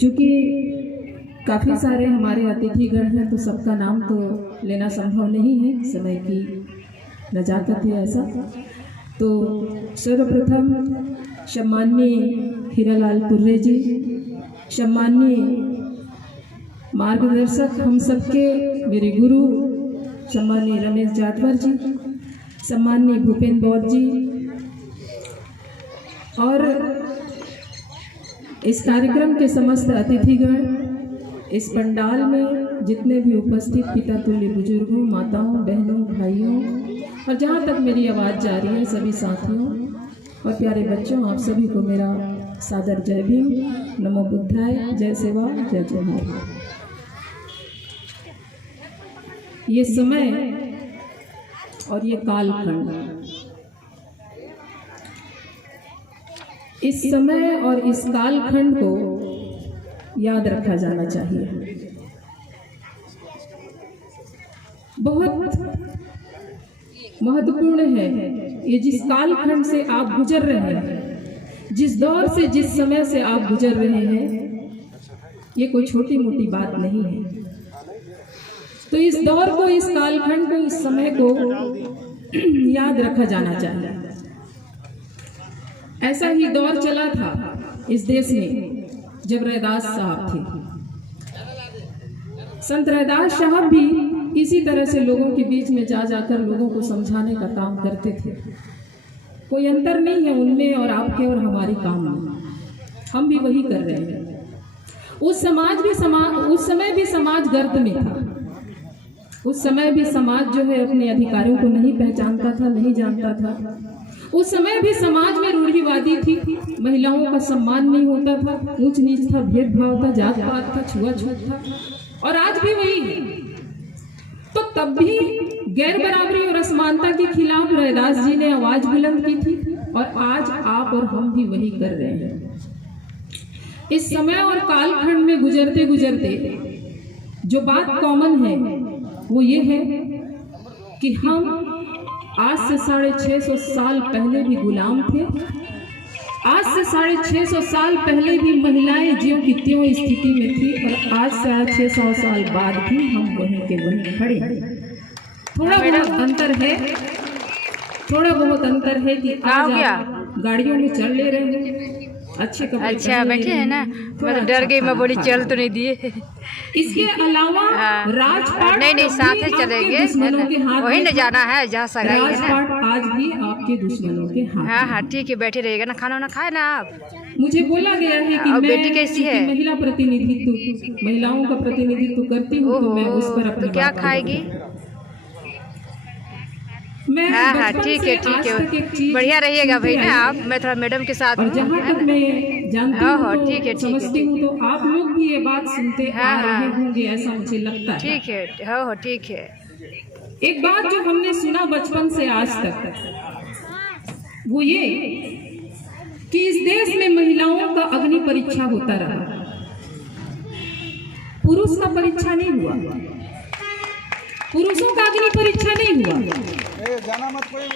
चूँकि काफ़ी सारे हमारे अतिथिगण हैं तो सबका नाम तो लेना संभव नहीं है, समय की नजाकत है ऐसा। तो सर्वप्रथम सम्माननीय हीरालाल तुर्रे जी, सम्माननीय मार्गदर्शक हम सबके मेरे गुरु सम्माननीय रमेश जाटवर जी, सम्माननीय भूपेंद्र बौद्ध जी, और इस कार्यक्रम के समस्त अतिथिगण, इस पंडाल में जितने भी उपस्थित पिता तुल्य बुजुर्गों, माताओं, बहनों, भाइयों और जहाँ तक मेरी आवाज़ जा रही है सभी साथियों और प्यारे बच्चों, आप सभी को मेरा सादर जय भीम, नमो बुद्धाय, जय सेवा, जय जयकार। ये समय और ये कालखंड, इस समय और इस कालखंड को याद रखा जाना चाहिए। बहुत महत्वपूर्ण है ये जिस कालखंड से आप गुजर रहे हैं, जिस दौर से, जिस समय से आप गुजर रहे हैं, ये कोई छोटी मोटी बात नहीं है। तो इस दौर को, इस कालखंड को, इस समय को याद रखा जाना चाहिए। ऐसा ही दौर चला था इस देश में जब रैदास साहब थे। संत रैदास साहब भी इसी तरह से लोगों के बीच में जा जाकर लोगों को समझाने का काम करते थे। कोई अंतर नहीं है उनमें और आपके और हमारे काम में, हम भी वही कर रहे हैं। उस समय भी समाज गर्त में था। उस समय भी समाज जो है अपने अधिकारों को नहीं पहचानता था, नहीं जानता था। उस समय भी समाज में रूढ़िवादी थी, महिलाओं का सम्मान नहीं होता था, ऊंच नीच था, भेदभाव था, जात पात था, छुआछूत था, और आज भी वही है। तो तब भी गैर बराबरी और असमानता के खिलाफ रैदास जी ने आवाज बुलंद की थी और आज आप और हम भी वही कर रहे हैं। इस समय और कालखंड में गुजरते गुजरते जो बात कॉमन है वो ये है कि हम आज से 650 साल पहले भी गुलाम थे। आज से 650 साल पहले भी महिलाएं ज्यों की त्यों स्थिति में थी और आज से 600 साल बाद भी हम वहीं के वहीं खड़े हैं। थोड़ा बहुत अंतर है, थोड़ा बहुत अंतर है कि आज आप गाड़ियों में चल ले रहे हैं, अच्छे कपड़े, अच्छा बैठे हैं ना, मैं डर गई, मैं बोली चल तो नहीं दिए। इसके अलावा राजपाट नहीं साथ ही चलेंगे, वही न जाना है जहाँ सगाई है ना। आज भी आपके दुश्मनों के हाथ। हाँ ठीक है, बैठे रहिएगा ना, खाना वाना खाए ना आप। मुझे बोला गया है कि मैं बेटी कैसी है? महिला प्रतिनिधित्व, महिलाओं का प्रतिनिधित्व करती हूँ, तो मैं उस पर अपनी तो क्या खाएगी? हाँ ठीक है, बढ़िया रहिएगा भाई ना आप। मैं थोड़ा मैडम के साथ और जहाँ तक मैं जानती हूँ, ठीक है, समझती हूँ, तो आप लोग भी ये बात सुनते आ रहे होंगे, ऐसा मुझे लगता है। ठीक है, हो ठीक है। एक बात जो हमने सुना बचपन से आज तक, वो ये कि इस देश में महिलाओं का अग्नि परीक्षा होता रहा, पुरुष का परीक्षा नहीं हुआ, पुरुषों का अग्नि परीक्षा नहीं हुआ।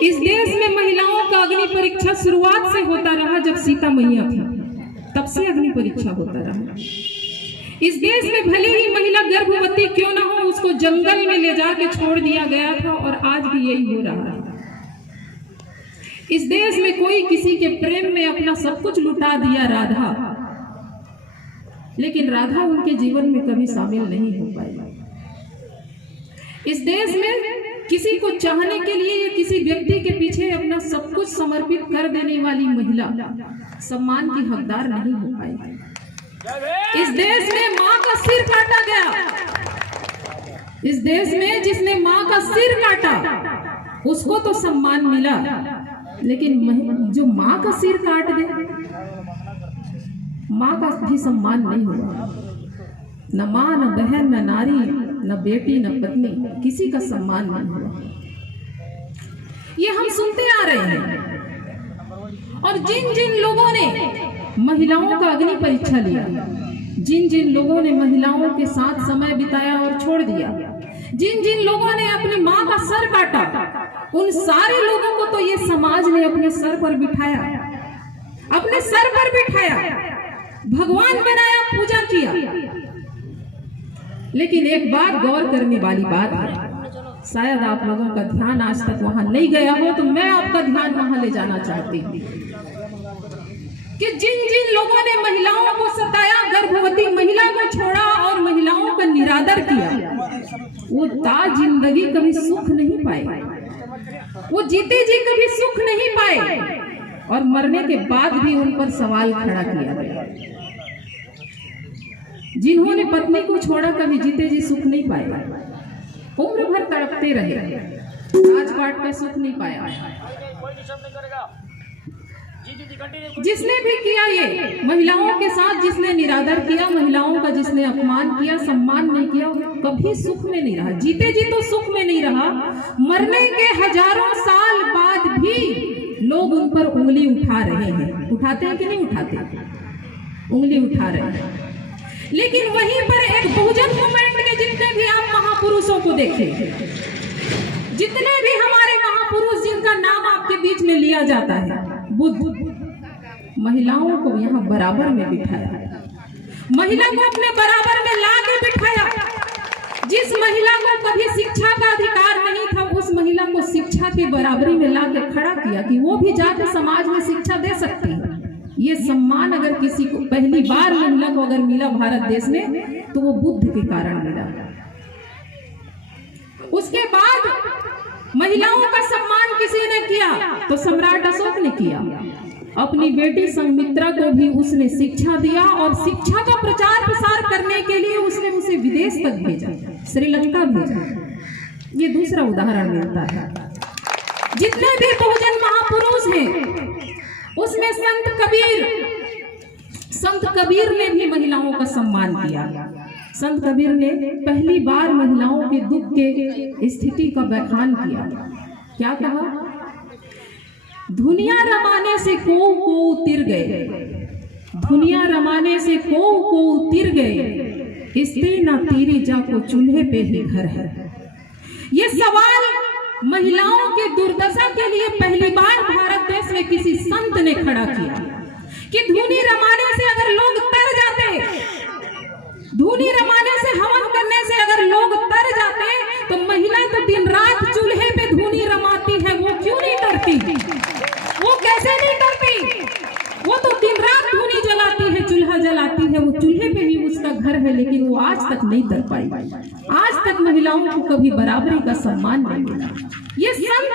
इस देश में महिलाओं का अग्नि परीक्षा शुरुआत से होता रहा, जब सीता मैया थी तब से अग्नि परीक्षा होता रहा। इस देश में भले ही महिला गर्भवती क्यों ना हो, उसको जंगल में ले जाके छोड़ दिया गया था और आज भी यही हो रहा है। इस देश में कोई किसी के प्रेम में अपना सब कुछ लुटा दिया, राधा, लेकिन राधा उनके जीवन में कभी शामिल नहीं हो पाई। इस देश में किसी को चाहने के लिए या किसी व्यक्ति के पीछे अपना सब कुछ समर्पित कर देने वाली महिला सम्मान की हकदार नहीं हो पाई। इस देश में माँ का सिर काटा गया, इस देश में जिसने माँ का सिर काटा उसको तो सम्मान मिला, लेकिन जो माँ का सिर काट दे, माँ का भी सम्मान नहीं हुआ। न माँ, न बहन, न नारी, न बेटी, न पत्नी, किसी का सम्मान नहीं हुआ। ये हम सुनते आ रहे हैं। और जिन जिन लोगों ने महिलाओं का अग्नि परीक्षा लिया, जिन जिन लोगों ने महिलाओं के साथ समय बिताया और छोड़ दिया, जिन जिन लोगों ने अपनी माँ का सर काटा, उन सारे लोगों को तो ये समाज ने अपने सर पर बिठाया, अपने सर पर बिठाया, भगवान बनाया, पूजा किया। लेकिन एक बात गौर करने वाली बात है, शायद आप लोगों का ध्यान आज तक वहां नहीं गया हो, तो मैं आपका ध्यान वहां ले जाना चाहती हूँ कि जिन जिन लोगों ने महिलाओं को सताया, गर्भवती महिला को छोड़ा और महिलाओं का निरादर किया, वो जिंदगी कभी सुख नहीं पाए, वो जीते जी कभी सुख नहीं पाए, और मरने के बाद भी उन पर सवाल खड़ा किया गया। जिन्होंने पत्नी को छोड़ा कभी जीते जी सुख नहीं पाए, उम्र भर तड़पते रहे, राजपाट का सुख नहीं पाया। जिसने भी किया ये महिलाओं के साथ, जिसने निरादर किया, महिलाओं का जिसने अपमान किया, सम्मान नहीं किया, कभी सुख में नहीं रहा। जीते जी तो सुख में नहीं रहा, मरने के हजारों साल बाद भी लोग उन पर उंगली उठा रहे हैं। उठाते हैं कि नहीं उठाते? उंगली उठा रहे हैं। लेकिन वहीं पर एक बहुजन मूवमेंट के जितने भी आप महापुरुषों को देखें, जितने भी हमारे महापुरुष जिनका नाम आपके बीच में लिया जाता है, बुद्ध, महिलाओं को यहाँ बराबर में बिठाया, महिला को अपने बराबर में ला के बिठाया। जिस महिला को कभी शिक्षा का अधिकार नहीं था, उस महिला को शिक्षा के बराबरी में ला के खड़ा किया कि वो भी जाकर समाज में शिक्षा दे सकती है। ये सम्मान अगर किसी को पहली बार महिला को अगर मिला भारत देश में, तो वो बुद्ध के कारण मिला। उसके बाद महिलाओं का सम्मान किसी ने किया तो सम्राट अशोक ने किया। अपनी बेटी संघमित्रा को भी उसने शिक्षा दिया, और शिक्षा का प्रचार प्रसार करने के लिए उसने उसे विदेश तक भेजा, श्रीलंका भेजा। ये दूसरा उदाहरण मिलता है। जितने भी बहुजन महापुरुष हैं, उसमें संत कबीर ने भी महिलाओं का सम्मान किया। संत कबीर ने पहली बार महिलाओं के दुख के स्थिति का व्याख्यान किया। क्या कहा? दुनिया रमाने से को तिर गए, दुनिया रमाने से को तिर गए, स्त्री ना तीरी जाको चूल्हे पे ही घर है। ये सवाल महिलाओं के दुर्दशा के लिए पहली बार भारत देश में किसी संत ने खड़ा किया कि धूनी रमाने से अगर लोग तर जाते, धूनी रमाने से, हवन करने से अगर लोग तर जाते, तो महिला तो दिन रात चूल्हे पे धूनी रमाती है, वो क्यों नहीं करती? वो कैसे नहीं करती? वो तो दिन रात धूनी जलाती है, चूल्हा जलाती है, वो चूल्हे पे ही उसका घर है, लेकिन वो आज तक नहीं कर पाई। आज तक महिलाओं को कभी बराबरी का सम्मान नहीं मिला। ये संत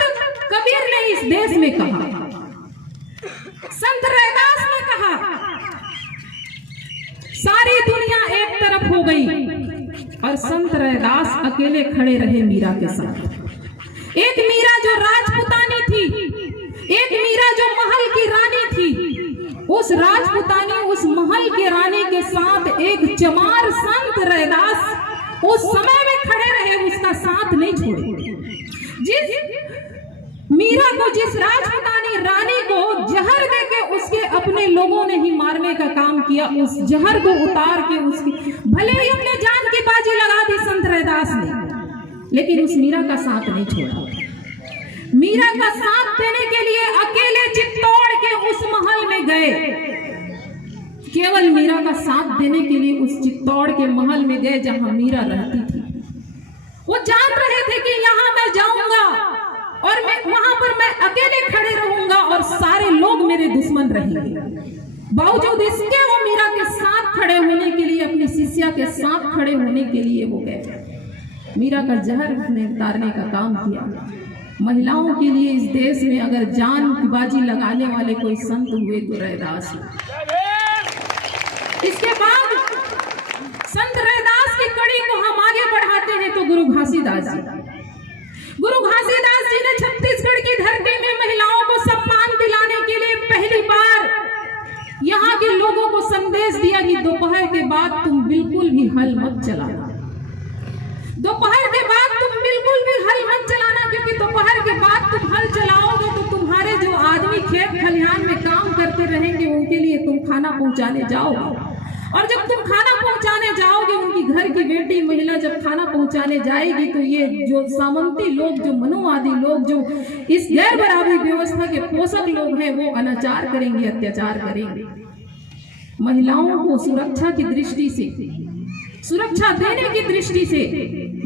कबीर ने इस देश में कहा, संत रैदास ने कहा। सारी दुनिया एक तरफ हो गई और संत रैदास अकेले खड़े रहे मीरा के साथ। एक मीरा जो राजपुतानी थी, एक मीरा जो महल की रानी थी, उस राजपुतानी, उस महल के रानी के साथ एक चमार संत रैदास उस समय में खड़े रहे, उसका साथ नहीं छोड़े। जिस मीरा को, जिस राजपुतानी रानी को जहर देके उसके अपने लोगों ने ही मारने का काम किया, उस जहर को उतार के उसकी, भले ही अपने जान की बाजी लगा दी संत रैदास ने, लेकिन उस मीरा का साथ नहीं छोड़ा। मीरा का साथ देने के लिए अकेले चित्तौड़ के उस महल में गए, केवल मीरा का साथ देने के लिए उस चित्तौड़ के महल में गए जहां मीरा रहती थी। वो जान रहे थे कि यहाँ मैं जाऊंगा और मैं वहां पर मैं अकेले खड़े रहूंगा और सारे लोग मेरे दुश्मन रहेंगे। बावजूद इसके वो मीरा के साथ खड़े होने के लिए, अपनी शिष्या के साथ खड़े होने के लिए वो गए। मीरा का जहर उसने उतारने का काम किया। महिलाओं के लिए इस देश में अगर जान की बाजी लगाने वाले कोई संत हुए तो रैदास। इसके बाद संत रैदास की कड़ी को हम आगे बढ़ाते हैं तो गुरु घासीदास जी। गुरु घासीदास जी ने छत्तीसगढ़ की धरती में महिलाओं को सम्मान दिलाने के लिए पहली बार यहाँ के लोगों को संदेश दिया कि दोपहर के बाद तुम बिल्कुल भी हल मत चलाना। दोपहर के बाद तुम बिल्कुल भी हल मत चलाना, क्योंकि दोपहर के बाद तुम हल चलाओगे तो तुम्हारे जो आदमी खेत खलिहान में काम करते रहेंगे उनके लिए तुम खाना पहुंचाने जाओगे, और जब तुम खाना पहुंचाने जाओगे, उनकी घर की बेटी महिला जब खाना पहुंचाने जाएगी, तो ये जो सामंती लोग, जो मनोवादी लोग, जो इस गैर बराबरी व्यवस्था के पोषक लोग हैं, वो अनाचार करेंगे, अत्याचार करेंगे। महिलाओं को सुरक्षा की दृष्टि से, सुरक्षा देने की दृष्टि से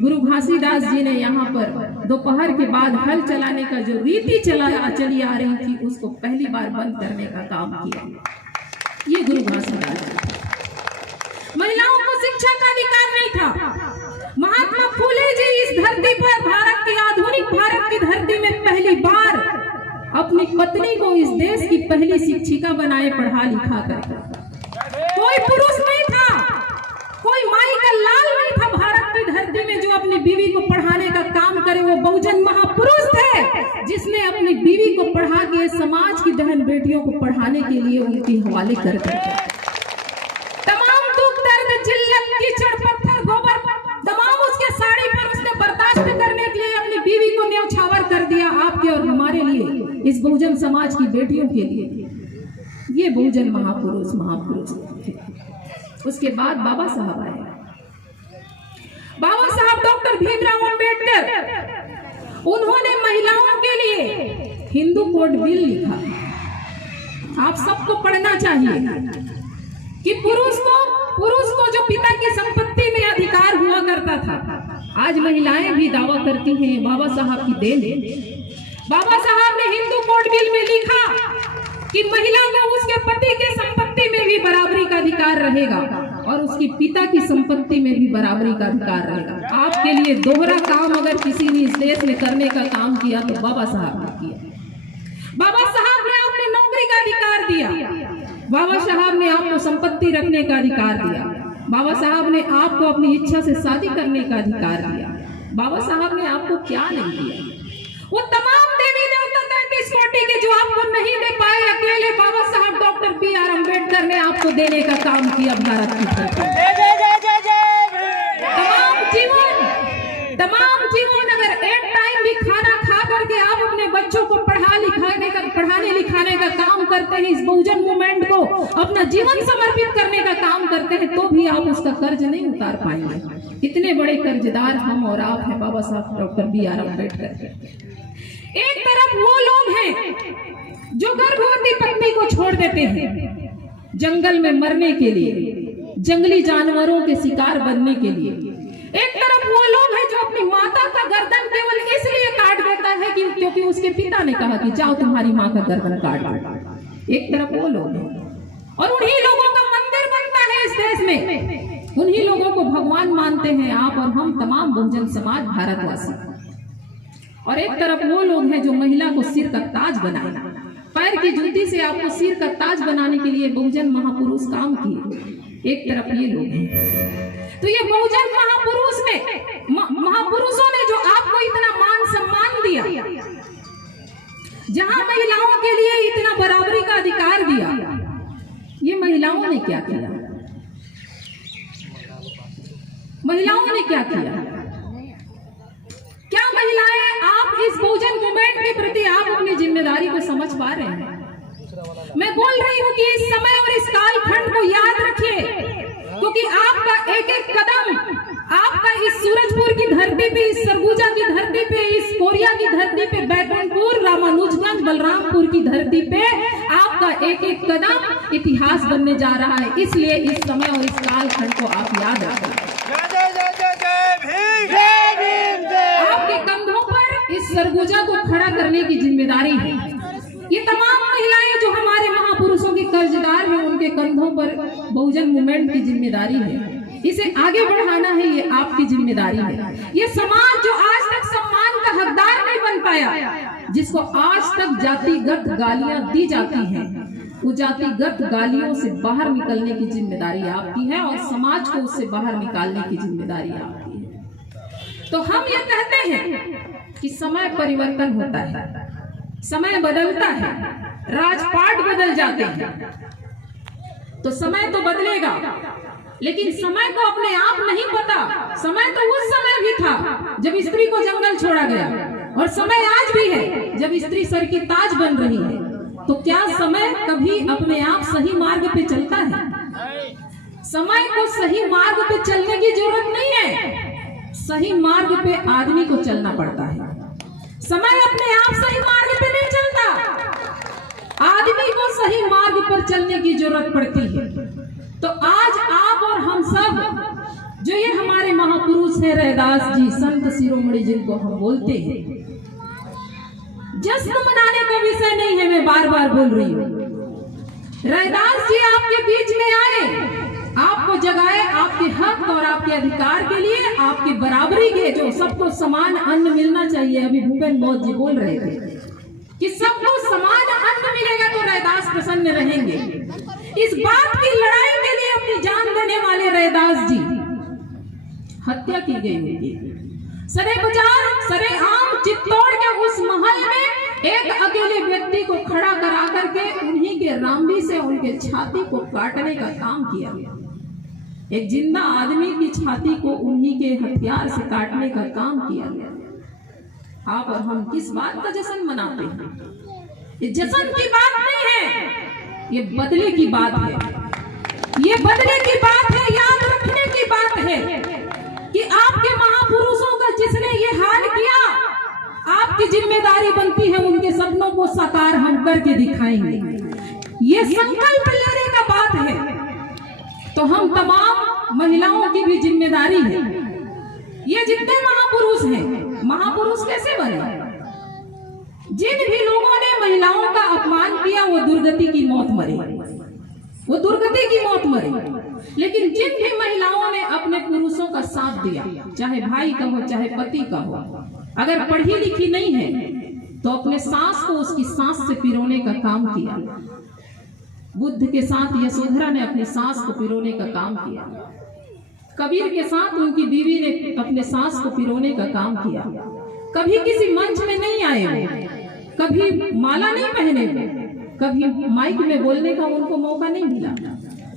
गुरु घासीदास जी ने यहाँ पर दोपहर के बाद हल चलाने का जो रीति चली आ रही थी उसको पहली बार बंद करने का काम किया। ये गुरु घासीदास जी। महिलाओं को शिक्षा का अधिकार नहीं था। महात्मा फूले जी इस धरती पर, भारत की आधुनिक भारत की धरती में पहली बार अपनी पत्नी को इस देश की पहली शिक्षिका बनाए, पढ़ा लिखा कर। कोई पुरुष नहीं था, कोई माई का लाल नहीं था भारत की धरती में जो अपनी बीवी को पढ़ाने का काम करे। वो बहुजन महापुरुष थे जिसने अपनी बीवी को पढ़ा के समाज की बहन बेटियों को पढ़ाने के लिए उनके हवाले कर दिया। तमाम दुख दर्द जिल्लत कीचड़ पत्थर गोबर तमाम उसके साड़ी पर उसने बर्दाश्त करने के लिए अपनी बीवी को न्यौछावर कर दिया, आपके और हमारे लिए, इस बहुजन समाज की बेटियों के लिए। ये बहुजन महापुरुष थे। उसके बाद बाबा साहब आए। बाबा साहब डॉक्टर भीमराव अंबेडकर, उन्होंने महिलाओं के लिए हिंदू कोड बिल लिखा। आप सबको पढ़ना चाहिए कि पुरुष को जो पिता की संपत्ति में अधिकार हुआ करता था, आज महिलाएं भी दावा करती हैं बाबा साहब की देन है। बाबा साहब ने हिंदू कोड बिल में लिखा कि महिला को उसके पति के संपत्ति में भी बराबरी का अधिकार रहेगा और उसकी पिता की संपत्ति में भी बराबरी का अधिकार रहेगा। आपके लिए दोहरा काम अगर किसी ने इस देश में करने का काम किया तो बाबा साहब ने किया। बाबा साहब ने आपको नौकरी का अधिकार दिया, बाबा साहब ने आपको संपत्ति रखने का अधिकार दिया, बाबा साहब ने आपको अपनी इच्छा से शादी करने का अधिकार दिया। बाबा साहब ने आपको क्या नहीं दिया? वो तमाम देवी देवता 33 कोटि के जो आपको नहीं दे पाए, अकेले बाबा साहब डॉक्टर B.R. अम्बेडकर ने आपको देने का काम किया भारत की धरती। तमाम जीवन अगर एक टाइम भी खाना खा करके आप अपने बच्चों को पढ़ाने लिखाने का काम करते हैं, इस बहुजन मूवमेंट को अपना जीवन समर्पित करने का काम करते हैं, तो भी आप उसका कर्ज नहीं उतार पाएंगे। इतने बड़े कर्जदार हम और आप हैं बाबा साहब डॉक्टर B.R. अम्बेडकर। एक तरफ वो लोग हैं जो गर्भवती पत्नी को छोड़ देते हैं जंगल में मरने के लिए, जंगली जानवरों के शिकार बनने के लिए। एक तरफ वो लोग हैं जो अपनी माता का गर्दन केवल इसलिए काट देता है क्योंकि उसके पिता ने कहा कि जाओ तुम्हारी माँ का गर्दन काट दो। एक तरफ वो लोग हैं और उन्हीं लोगों का मंदिर बनता है इस देश में, उन्हीं लोगों को भगवान मानते हैं आप और हम तमाम बहुजन समाज भारतवासी। और एक तरफ वो लोग हैं जो महिला को सिर का ताज बनाए, पैर की जूती से आपको सिर का ताज बनाने के लिए बहुजन महापुरुष काम किए। एक तरफ ये लोग हैं। तो ये बहुजन महापुरुषों ने जो आपको इतना मान सम्मान दिया, जहां महिलाओं के लिए इतना बराबरी का अधिकार दिया, ये महिलाओं ने क्या किया? महिलाओं ने क्या किया? क्या महिलाएं आप इस बहुजन मूवमेंट के प्रति आप अपनी जिम्मेदारी को समझ पा रहे हैं? मैं बोल रही हूँ कि इस समय और इस कालखंड को याद रखिए, क्योंकि आपका एक एक कदम, आपका इस सूरजपुर की धरती पे, इस सरगुजा की धरती पे, इस कोरिया की धरती पे, बैकुंठपुर, रामानुजगंज, बलरामपुर की धरती पे आपका एक एक कदम इतिहास बनने जा रहा है। इसलिए इस समय और इस कालखंड को आप याद रखें। आपके कंधों पर इस सरगुजा को खड़ा करने की जिम्मेदारी है। ये तमाम महिलाएं जो हमारे महापुरुषों के कर्जदार हैं, उनके कंधों पर बहुजन मूवमेंट की जिम्मेदारी है। इसे आगे बढ़ाना है, ये आपकी जिम्मेदारी है। ये समाज जो आज तक सम्मान का हकदार नहीं बन पाया, जिसको आज तक जातिगत गालियां दी जाती हैं, वो जातिगत गालियों से बाहर निकलने की जिम्मेदारी आपकी है और समाज को उससे बाहर निकालने की जिम्मेदारी आपकी है। तो हम ये कहते हैं कि समय परिवर्तन होता है, समय बदलता है, राजपाट बदल जाते हैं, तो समय तो बदलेगा, लेकिन समय को अपने आप नहीं पता। समय तो उस समय भी था जब स्त्री को जंगल छोड़ा गया, और समय आज भी है जब स्त्री सर की ताज बन रही है। तो क्या समय कभी अपने आप सही मार्ग पे चलता है? समय को सही मार्ग पे चलने की जरूरत नहीं है, सही मार्ग पे आदमी को चलना पड़ता है। समय अपने आप सही मार्ग पे नहीं चलता, आदमी को सही मार्ग पर चलने की जरूरत पड़ती है। तो आज आप और हम सब जो ये हमारे महापुरुष हैं रैदास जी, संत शिरोमणि जिनको हम बोलते हैं, जश्न मनाने का विषय नहीं है, मैं बार बार बोल रही हूँ। रैदास जी आपके बीच में आए, आपको जगाए आपके हक और आपके अधिकार के लिए, आपकी बराबरी के, जो सबको समान अन्न मिलना चाहिए। अभी भूपेन बौद्ध जी बोल रहे थे कि सबको समान अन्न मिलेगा तो रैदास प्रसन्न रहेंगे। इस बात की लड़ाई के लिए अपनी जान देने वाले रैदास जी हत्या की गई होगी। सरेआम चित्तौड़ के उस महल में एक अकेले व्यक्ति को खड़ा करा करके उन्हीं के रामबी से उनके छाती को काटने का काम किया गया। एक जिंदा आदमी की छाती को उन्हीं के हथियार से काटने का काम किया गया। आप और हम किस बात का जश्न मनाते हैं? ये जश्न की बात नहीं है, ये बदले की बात है। ये बदले की बात है, याद रखने की बात है कि आपके महापुरुषों का जिसने ये हाल किया, आपकी जिम्मेदारी बनती है उनके सपनों को साकार हम करके दिखाएंगे। ये संकल्प लेने का बात है। तो हम तमाम महिलाओं की भी जिम्मेदारी है। ये जितने महापुरुष हैं, महापुरुष कैसे बने? जिन भी लोगों ने महिलाओं का अपमान किया वो दुर्गति की मौत मरे, वो दुर्गति की मौत मरे। लेकिन जिन भी महिलाओं ने अपने पुरुषों का साथ दिया, चाहे भाई का हो चाहे पति का हो, अगर पढ़ी लिखी नहीं है तो अपने सांस को उसकी सांस से पिरोने का काम किया। बुद्ध के साथ यशोधरा ने अपनी सांस को पिरोने का काम किया। कबीर के साथ उनकी बीवी ने अपने सांस को पिरोने का काम किया। कभी किसी मंच में नहीं आए वो, कभी माला नहीं पहने थे, कभी माइक में बोलने का उनको मौका नहीं मिला,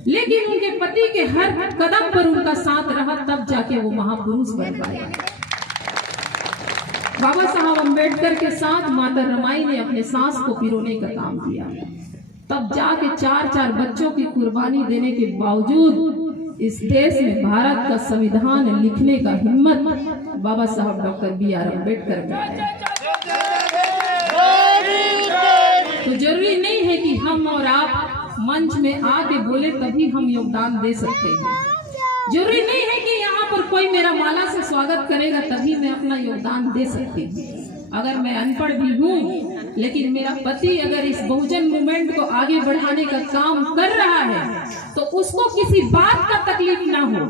लेकिन उनके पति के हर कदम पर उनका साथ रहा, तब जाके वो महापुरुष बन पाए। बाबा साहब अम्बेडकर के साथ माता रमाई ने अपने सांस को पिरोने का काम किया, तब जाके 4-4 बच्चों की कुर्बानी देने के बावजूद इस देश में भारत का संविधान लिखने का हिम्मत बाबा साहब डॉक्टर B.R. अम्बेडकर में आया। तो जरूरी नहीं है कि हम और आप मंच में आके बोले तभी हम योगदान दे सकते हैं। जरूरी नहीं है कि यहाँ पर कोई मेरा माला से स्वागत करेगा तभी मैं अपना योगदान दे सकती हूँ। अगर मैं अनपढ़ भी हूँ, लेकिन मेरा पति अगर इस बहुजन मूवमेंट को आगे बढ़ाने का काम कर रहा है तो उसको किसी बात का तकलीफ ना हो,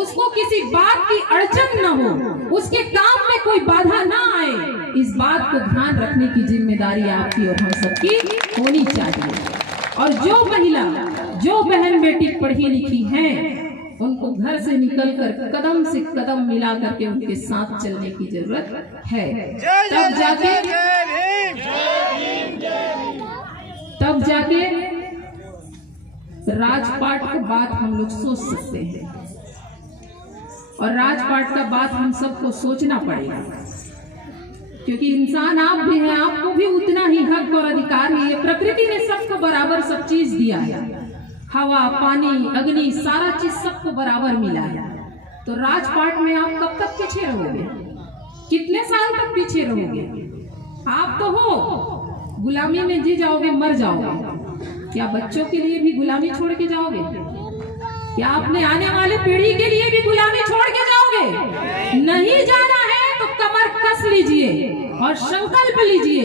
उसको किसी बात की अड़चन ना हो, उसके काम में कोई बाधा ना आए, इस बात को ध्यान रखने की जिम्मेदारी आपकी और हम सबकी होनी चाहिए। और जो महिला, जो बहन बेटी पढ़ी लिखी है, उनको घर से निकलकर कदम से कदम मिला करके उनके साथ चलने की जरूरत है। तब जाके राजपाट का बात हम लोग सोच सकते हैं, और राजपाट का बात हम सबको सोचना पड़ेगा, क्योंकि इंसान आप भी हैं, आपको भी उतना ही हक और अधिकार है। ये प्रकृति ने सबको बराबर सब चीज दिया है, हवा, पानी, अग्नि, सारा चीज सबको बराबर मिला है। तो राजपाट में आप कब तक पीछे रहोगे? कितने साल तक पीछे रहोगे? आप तो हो गुलामी में जी जाओगे, मर जाओगे। क्या बच्चों के लिए भी गुलामी छोड़ के जाओगे? क्या अपने आने वाले पीढ़ी के लिए भी गुलामी छोड़ के जाओगे? नहीं जाना है तो कमर कस लीजिए और संकल्प लीजिए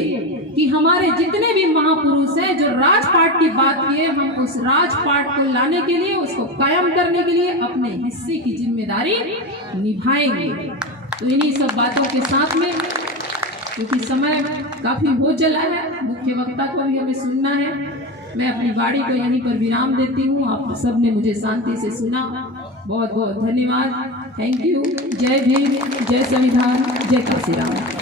कि हमारे जितने भी महापुरुष हैं जो राजपाट की बात किए, हम उस राजपाट को लाने के लिए, उसको कायम करने के लिए अपने हिस्से की जिम्मेदारी निभाएंगे। तो इन्हीं सब बातों के साथ में, क्योंकि समय काफी हो चला है, मुख्य वक्ता को भी हमें सुनना है, मैं अपनी वाणी को यहीं पर विराम देती हूँ। आप सब ने मुझे शांति से सुना, बहुत बहुत धन्यवाद। Thank you. जय भीम, जय संविधान, जय काशीराम।